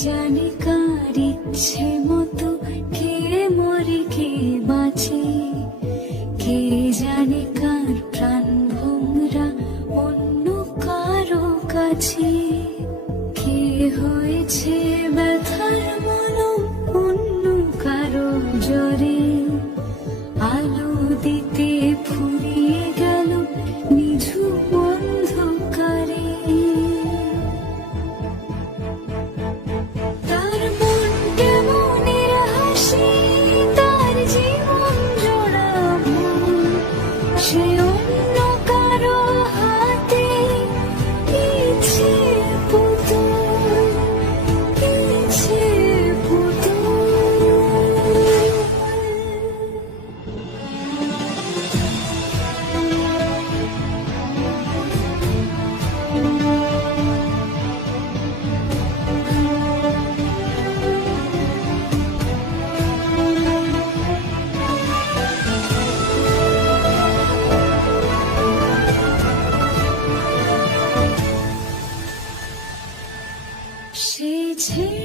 জানে কার ইচ্ছে মতো কে মরে কে বাঁচে, কে জানে কার প্রাণ ভোমরা অন্য কারো কাছে, কে হয়েছে ব্যথার মলম অন্য কারো জ্বরে, আলো দিতে ফুরিয়ে গেল নিঝুম অন্ধকারে। তার মন কেমনের হাসি, তার জীবন জোড়া মন, সে অন্য কারো হাতে ইচ্ছে পুতুল, ইচ্ছে পুতুল। সে ছেড়ে